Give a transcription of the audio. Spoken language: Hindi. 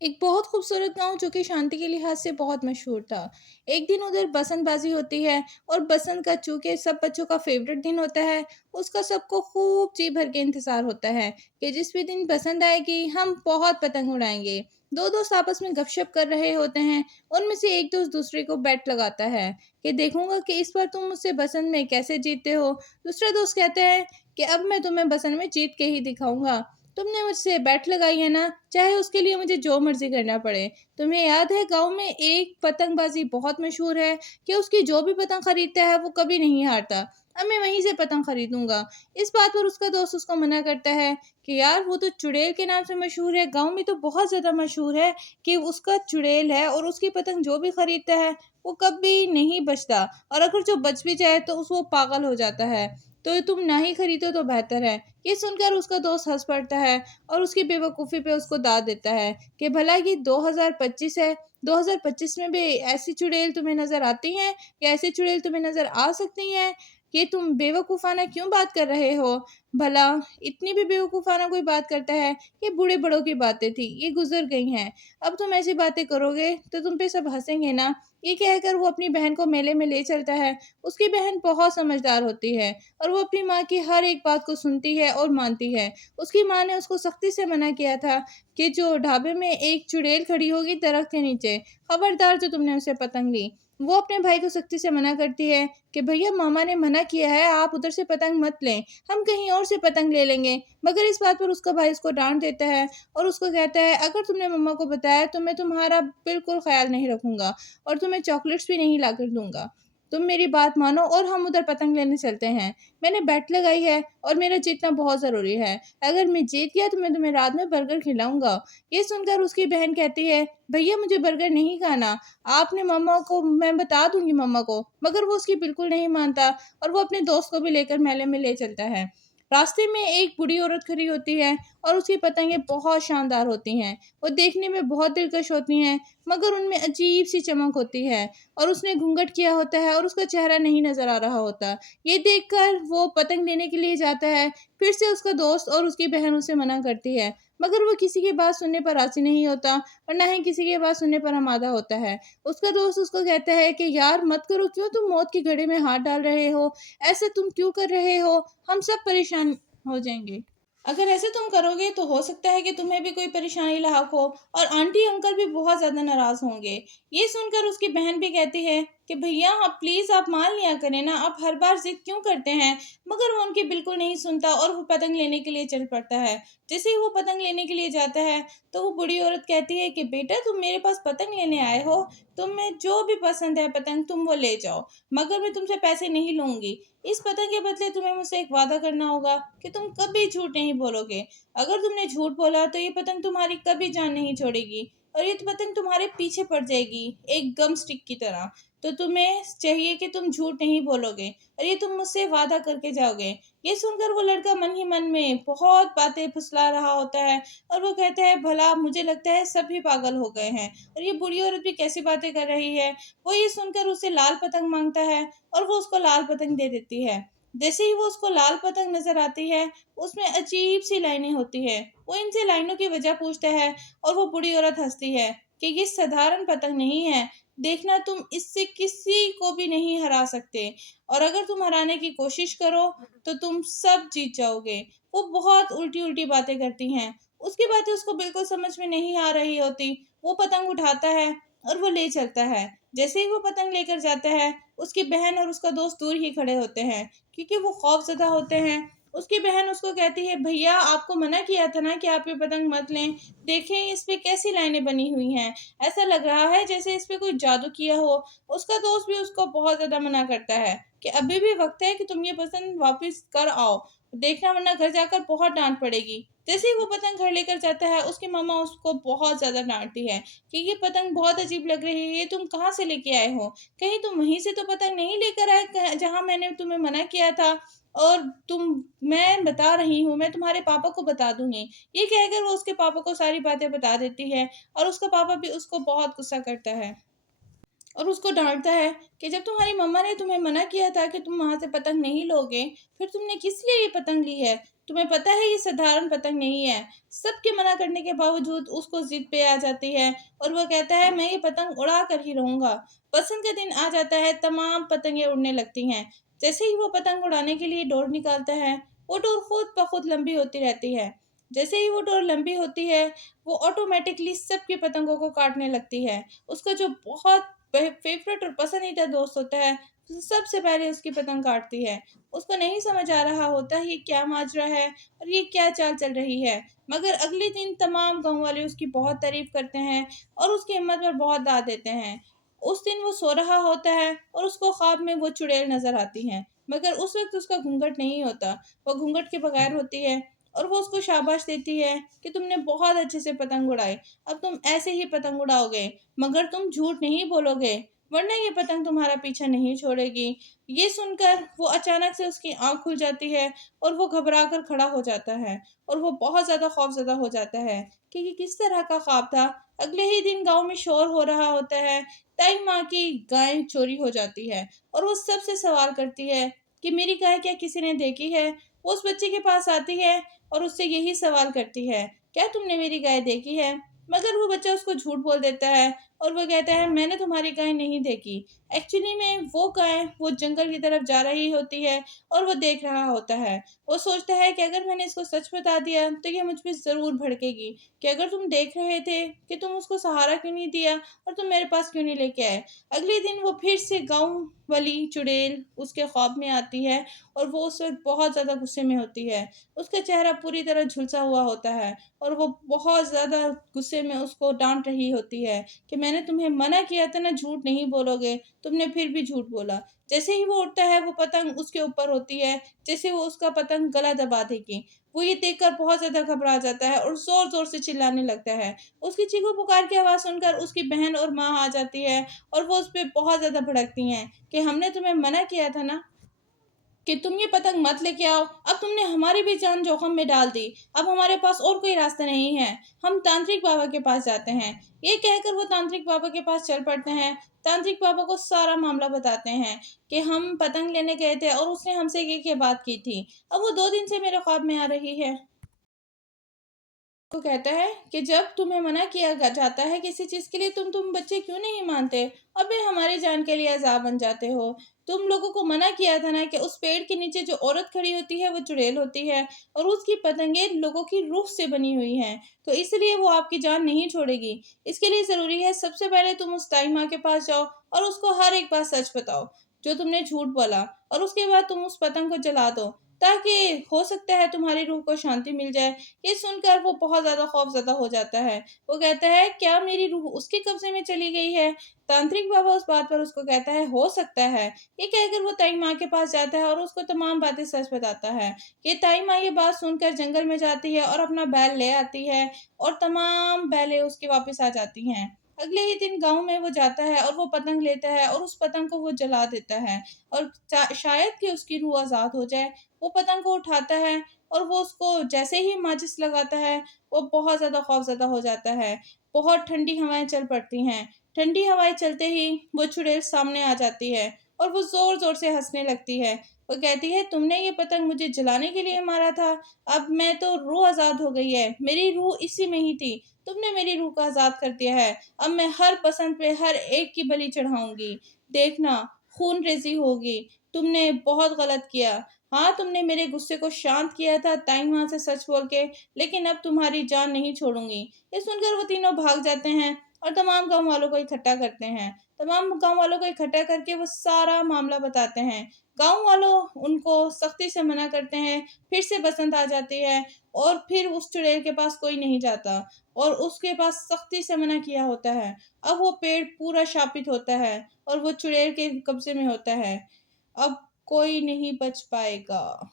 एक बहुत खूबसूरत गाँव जो कि शांति के लिहाज से बहुत मशहूर था। एक दिन उधर बसंतबाज़ी होती है और बसंत का चूँकि सब बच्चों का फ़ेवरेट दिन होता है, उसका सबको खूब जी भर के इंतज़ार होता है कि जिस भी दिन बसंत आएगी, हम बहुत पतंग उड़ाएँगे। 2 दोस्त आपस में गपशप कर रहे होते हैं, उनमें से एक दोस्त दूसरे को बेट लगाता है कि देखूँगा कि इस बार तुम मुझसे बसंत में कैसे जीतते हो। दूसरा दोस्त कहता है कि अब मैं तुम्हें बसंत में जीत के ही दिखाऊँगा। तुमने मुझसे बेट लगाई है ना, चाहे उसके लिए मुझे जो मर्ज़ी करना पड़े। तुम्हें याद है गाँव में एक पतंगबाज़ी बहुत मशहूर है कि उसकी जो भी पतंग खरीदता है वो कभी नहीं हारता। अब मैं वहीं से पतंग खरीदूँगा। इस बात पर उसका दोस्त उसको मना करता है कि यार वो तो चुड़ैल के नाम से मशहूर है, गाँव में तो बहुत ज़्यादा मशहूर है कि उसका चुड़ैल है और उसकी पतंग जो भी खरीदता है वो कभी नहीं बचता और अगर जो बच भी जाए तो वो पागल हो जाता है। तो तुम ना ही खरीदो तो बेहतर है। ये सुनकर उसका दोस्त हँस पड़ता है और उसकी बेवकूफ़ी पे उसको दाद देता है कि भला ये 2025 है, 2025 में भी ऐसी चुड़ैल तुम्हें नज़र आती हैं या ऐसी चुड़ैल तुम्हें नज़र आ सकती हैं? ये तुम बेवकूफ़ाना क्यों बात कर रहे हो? भला इतनी भी बेवकूफ़ाना कोई बात करता है? ये बूढ़े-बड़ों की बातें थी, ये गुज़र गई हैं। अब तुम ऐसी बातें करोगे तो तुम पे सब हँसेंगे ना? ये कहकर वो अपनी बहन को मेले में ले चलता है। उसकी बहन बहुत समझदार होती है और वो अपनी माँ की हर एक बात को सुनती है और मानती है। उसकी माँ ने उसको सख्ती से मना किया था कि जो ढाबे में एक चुड़ैल खड़ी होगी दरख्त के नीचे, खबरदार जो तुमने उसे पतंग ली। वो अपने भाई को सख्ती से मना करती है कि भैया मामा ने मना किया है, आप उधर से पतंग मत लें, हम कहीं और से पतंग ले लेंगे। मगर इस बात पर उसका भाई उसको डाँट देता है और उसको कहता है अगर तुमने मम्मा को बताया तो मैं तुम्हारा बिल्कुल ख़्याल नहीं रखूँगा और तुम्हें चॉकलेट्स भी नहीं लाकर दूँगा। तुम मेरी बात मानो और हम उधर पतंग लेने चलते हैं। मैंने बेट लगाई है और मेरा जीतना बहुत ज़रूरी है। अगर मैं जीत गया तो मैं तुम्हें रात में बर्गर खिलाऊँगा। ये सुनकर उसकी बहन कहती है, भैया मुझे बर्गर नहीं खाना। आपने मम्मा को मैं बता दूँगी मम्मा को। मगर वो उसकी बिल्कुल नहीं मानता और वो अपने दोस्त को भी लेकर मेले में ले चलता है। रास्ते में एक बूढ़ी औरत खड़ी होती है और उसकी पतंगें बहुत शानदार होती हैं। वो देखने में बहुत दिलकश होती हैं, मगर उनमें अजीब-सी चमक होती है और उसने घूंघट किया होता है और उसका चेहरा नहीं नज़र आ रहा होता। ये देखकर वो पतंग लेने के लिए जाता है, फिर से उसका दोस्त और उसकी बहन उसे मना करती है, मगर वो किसी की बात सुनने पर राज़ी नहीं होता और ना ही किसी की बात सुनने पर आमादा होता है। उसका दोस्त उसको कहता है कि यार मत करो, क्यों तुम मौत के घड़े में हाथ डाल रहे हो? ऐसा तुम क्यों कर रहे हो? हम सब परेशान हो जाएँगे। अगर ऐसे तुम करोगे तो हो सकता है कि तुम्हें भी कोई परेशानी लाहक हो और आंटी अंकल भी बहुत ज़्यादा नाराज़ होंगे। ये सुनकर उसकी बहन भी कहती है कि भैया आप प्लीज़ आप मान लिया करें ना, आप हर बार ज़िद क्यों करते हैं? मगर वो उनकी बिल्कुल नहीं सुनता और वो पतंग लेने के लिए चल पड़ता है। जैसे ही वो पतंग लेने के लिए जाता है, तो वो बूढ़ी औरत कहती है कि बेटा तुम मेरे पास पतंग लेने आए हो, तुम्हें जो भी पसंद है पतंग तुम वो ले जाओ, मगर मैं तुमसे पैसे नहीं लूँगी। इस पतंग के बदले तुम्हें मुझसे एक वादा करना होगा कि तुम कभी झूठ नहीं बोलोगे। अगर तुमने झूठ बोला तो ये पतंग तुम्हारी कभी जान नहीं छोड़ेगी और ये पतंग तुम्हारे पीछे पड़ जाएगी, एक गम स्टिक की तरह। तो तुम्हें चाहिए कि तुम झूठ नहीं बोलोगे और ये तुम मुझसे वादा करके जाओगे। ये सुनकर वो लड़का मन ही मन में बहुत बातें फुसला रहा होता है और वो कहता है भला मुझे लगता है सभी पागल हो गए हैं और ये बूढ़ी औरत भी कैसी बातें कर रही है। वो ये सुनकर उससे लाल पतंग माँगता है और वो उसको लाल पतंग दे देती है। जैसे ही वो उसको लाल पतंग नज़र आती है, उसमें अजीब-सी लाइनें होती हैं। वो इनसे लाइनों की वजह पूछता है और वो बूढ़ी औरत हँसती है कि ये साधारण पतंग नहीं है, देखना तुम इससे किसी को भी नहीं हरा सकते और अगर तुम हराने की कोशिश करो, तो तुम सब जीत जाओगे। वो बहुत उल्टी-उल्टी बातें करती हैं। उसकी बातें उसको बिल्कुल समझ में नहीं आ रही होती। वो पतंग उठाता है और वो ले चलता है। जैसे ही वो पतंग लेकर जाता है, उसकी बहन और उसका दोस्त दूर ही खड़े होते हैं, क्योंकि वो खौफ़ज़दा होते हैं। उसकी बहन उसको कहती है, "भैया आपको मना किया था ना कि आप ये पतंग मत लें। देखें इस पे कैसी लाइनें बनी हुई हैं। ऐसा लग रहा है जैसे इस पे कोई जादू किया हो।" उसका दोस्त भी उसको बहुत ज़्यादा मना करता है कि अभी भी वक़्त है कि तुम ये पतंग वापस कर आओ। देखना वरना घर जाकर बहुत डाँट पड़ेगी। जैसे ही वो पतंग घर लेकर जाता है, उसकी मम्मा उसको बहुत ज़्यादा डाँटती है कि ये पतंग बहुत अजीब लग रही है, ये तुम कहाँ से लेके आए हो? कहीं तुम वहीं से तो पतंग नहीं लेकर आए कह जहाँ मैंने तुम्हें मना किया था और मैं बता रही हूँ, मैं तुम्हारे पापा को बता दूँगी। ये कहकर वो उसके पापा को सारी बातें बता देती है और उसका पापा भी उसको बहुत गुस्सा करता है। और उसको डाँटता है कि जब तुम्हारी मम्मा ने तुम्हें मना किया था कि तुम वहाँ से पतंग नहीं लोगे, फिर तुमने किस लिए ये पतंग ली है? तुम्हें पता है ये साधारण पतंग नहीं है। सबके मना करने के बावजूद उसको ज़िद पे आ जाती है और वो कहता है मैं ये पतंग उड़ा कर ही रहूँगा। बसंत का दिन आ जाता है, तमाम पतंगें उड़ने लगती हैं। जैसे ही वो पतंग उड़ाने के लिए डोर निकालता है, वो डोर खुद ब खुद लंबी होती रहती है। जैसे ही वो डोर लंबी होती है, वो ऑटोमैटिकली सबकी पतंगों को काटने लगती है। उसका जो बहुत फेवरेट और पसंदीदा दोस्त होता है, तो सबसे पहले उसकी पतंग काटती है। उसको नहीं समझ आ रहा होता ये क्या माजरा है और ये क्या चाल चल रही है। मगर अगले दिन तमाम गाँव वाले उसकी बहुत तारीफ़ करते हैं और उसकी हिम्मत पर बहुत दाद देते हैं। उस दिन वो सो रहा होता है और उसको ख्वाब में वो चुड़ैल नज़र आती हैं, मगर उस वक़्त उसका घूंघट नहीं होता, वो घूंघट के बगैर होती है और वो उसको शाबाश देती है कि तुमने बहुत अच्छे से पतंग उड़ाई, अब तुम ऐसे ही पतंग उड़ाओगे, मगर तुम झूठ नहीं बोलोगे, वरना ये पतंग तुम्हारा पीछा नहीं छोड़ेगी। ये सुनकर वो अचानक से उसकी आँख खुल जाती है और वो घबरा कर खड़ा हो जाता है और वो बहुत ज़्यादा खौफ़ज़दा हो जाता है कि ये किस तरह का ख्वाब था। अगले ही दिन गाँव में शोर हो रहा होता है, ताई माँ की गाय चोरी हो जाती है और वो सबसे सवाल करती है कि मेरी गाय क्या किसी ने देखी है? वो उस बच्चे के पास आती है और उससे यही सवाल करती है, क्या तुमने मेरी गाय देखी है? मगर वो बच्चा उसको झूठ बोल देता है और वो कहता है मैंने तुम्हारी गाय नहीं देखी। एक्चुअली में वो गाय वो जंगल की तरफ जा रही होती है और वो देख रहा होता है। वो सोचता है कि अगर मैंने इसको सच बता दिया तो ये मुझ पे ज़रूर भड़केगी कि अगर तुम देख रहे थे कि तुम उसको सहारा क्यों नहीं दिया और तुम मेरे पास क्यों नहीं लेके आए। अगले दिन वो फिर से गाँव वाली चुड़ैल उसके ख्वाब में आती है और वो उस वक़्त बहुत ज़्यादा गुस्से में होती है। उसका चेहरा पूरी तरह झुलसा हुआ होता है और वो बहुत ज़्यादा गुस्से में उसको डाँट रही होती है कि मैंने तुम्हें मना किया था ना झूठ नहीं बोलोगे, तुमने फिर भी झूठ बोला। जैसे ही वो उठता है, वो पतंग उसके ऊपर होती है, जैसे वो उसका पतंग गला दबा देगी। वो ये देखकर बहुत ज़्यादा घबरा जाता है और ज़ोर-ज़ोर से चिल्लाने लगता है। उसकी चीखों-पुकार की आवाज़ सुनकर उसकी बहन और माँ आ जाती है और वो उस पे बहुत ज़्यादा भड़कती हैं कि हमने तुम्हें मना किया था ना कि तुम ये पतंग मत लेके आओ, अब तुमने हमारी भी जान जोखिम में डाल दी। अब हमारे पास और कोई रास्ता नहीं है, हम तांत्रिक बाबा के पास जाते हैं। ये कहकर वो तांत्रिक बाबा के पास चल पड़ते हैं। तांत्रिक बाबा को सारा मामला बताते हैं कि हम पतंग लेने गए थे और उसने हमसे ये बात की थी। अब वो 2 दिन से मेरे ख्वाब में आ रही है। को कहता है कि जब तुम्हें मना किया जाता है किसी चीज़ के लिए तुम बच्चे क्यों नहीं मानते और फिर हमारी जान के लिए अज़ाब बन जाते हो। तुम लोगों को मना किया था ना कि उस पेड़ के नीचे जो औरत खड़ी होती है वो चुड़ैल होती है और उसकी पतंगें लोगों की रूह से बनी हुई हैं, तो इसलिए वो आपकी जान नहीं छोड़ेगी। इसके लिए ज़रूरी है सबसे पहले तुम उस ताई माँ के पास जाओ और उसको हर एक बात सच बताओ, जो तुमने झूठ बोला, और उसके बाद तुम उस पतंग को जला दो, ताकि हो सकता है तुम्हारी रूह को शांति मिल जाए। ये सुनकर वो बहुत ज़्यादा खौफ़ज़दा हो जाता है। वो कहता है, "क्या मेरी रूह उसके कब्ज़े में चली गई है?" तांत्रिक बाबा उस बात पर उसको कहता है, "हो सकता है।" ये कहकर वो ताई माँ के पास जाता है और उसको तमाम बातें सच बताता है। ये ताई माँ ये बात सुनकर जंगल में जाती है और अपना बैल ले आती है और तमाम बैलें उसकी वापस आ जाती हैं। अगले ही दिन गाँव में वो जाता है और वो पतंग लेता है और उस पतंग को वो जला देता है और चा शायद कि उसकी रूह आज़ाद हो जाए। वो पतंग को उठाता है और वो उसको जैसे ही माचिस लगाता है, वो बहुत ज़्यादा खौफ़ज़दा हो जाता है। बहुत ठंडी हवाएँ चल पड़ती हैं। ठंडी हवाएँ चलते ही वो चुड़ैल सामने आ जाती है और वो ज़ोर-ज़ोर से हँसने लगती है। वो कहती है, "तुमने ये पतंग मुझे जलाने के लिए मारा था, अब मैं तो रूह आज़ाद हो गई है। मेरी रूह इसी में ही थी, तुमने मेरी रूह को आज़ाद कर दिया है। अब मैं हर पसंद पे हर एक की बलि चढ़ाऊँगी। देखना, खून-रेज़ी होगी। तुमने बहुत गलत किया। हाँ, तुमने मेरे गुस्से को शांत किया था ताई माँ से सच बोल के, लेकिन अब तुम्हारी जान नहीं छोड़ूँगी।" ये सुनकर वो तीनों भाग जाते हैं और तमाम गाँव वालों को इकट्ठा करते हैं। तमाम गाँव वालों को इकट्ठा करके वो सारा मामला बताते हैं। गाँव वालों उनको सख्ती से मना करते हैं, फिर से बसंत आ जाती है और फिर उस चुड़ैल के पास कोई नहीं जाता और उसके पास सख्ती से मना किया होता है। अब वो पेड़ पूरा शापित होता है और वो चुड़ैल के कब्ज़े में होता है। अब कोई नहीं बच पाएगा।